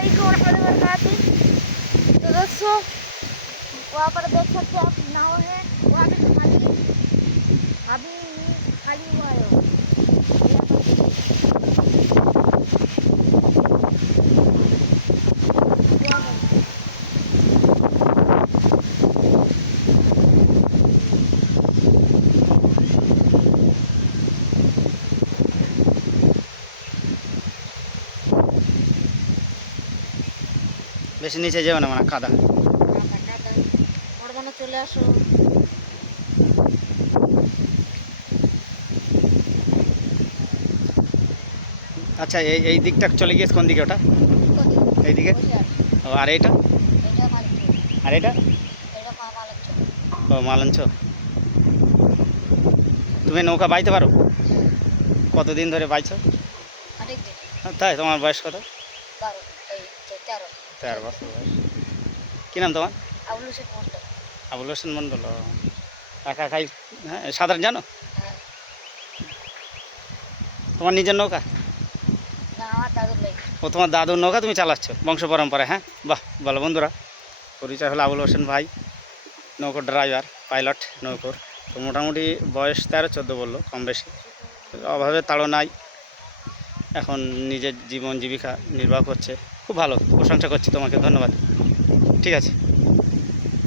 वालेकुम रहमतुल्लाहि वबरकातुहू तो दोस्तों वहाँ पर देख सकते हैं आप नाव है वहाँ पे खाली अभी खाली বেশি নিচে যাবে না মানে কাদা। চলে আসো। আচ্ছা এই এই দিকটা চলে গিয়েছে কোন দিকে ওটা? এইদিকে? ও আর এইটা? এটা আর এটা ও মালঞ্চ। তুমি নৌকা বাইতে পারো? কতদিন ধরে বাইছো? তাই তোমার বয়স কত? তেরো বছর বয়স। কী নাম তোমার? আবুল হোসেন মন্ডল আবুল হোসেন মণ্ডল একাই হ্যাঁ সাঁতার জানো? হ্যাঁ। তোমার নিজের নৌকা? দাদুর ও তোমার দাদুর নৌকা তুমি চালাচ্ছ বংশ পরম্পরা হ্যাঁ? বাহ ভালো বন্ধুরা। পরিচয় হলো আবুল হোসেন ভাই নৌকোর ড্রাইভার পাইলট নৌকোর। তো মোটামুটি বয়স তেরো চোদ্দ বলল কম বেশি। অভাবে তাড়ো নাই এখন নিজের জীবন জীবিকা নির্বাহ করছে। খুব ভালো প্রশংসা করছি তোমাকে ধন্যবাদ। ঠিক আছে।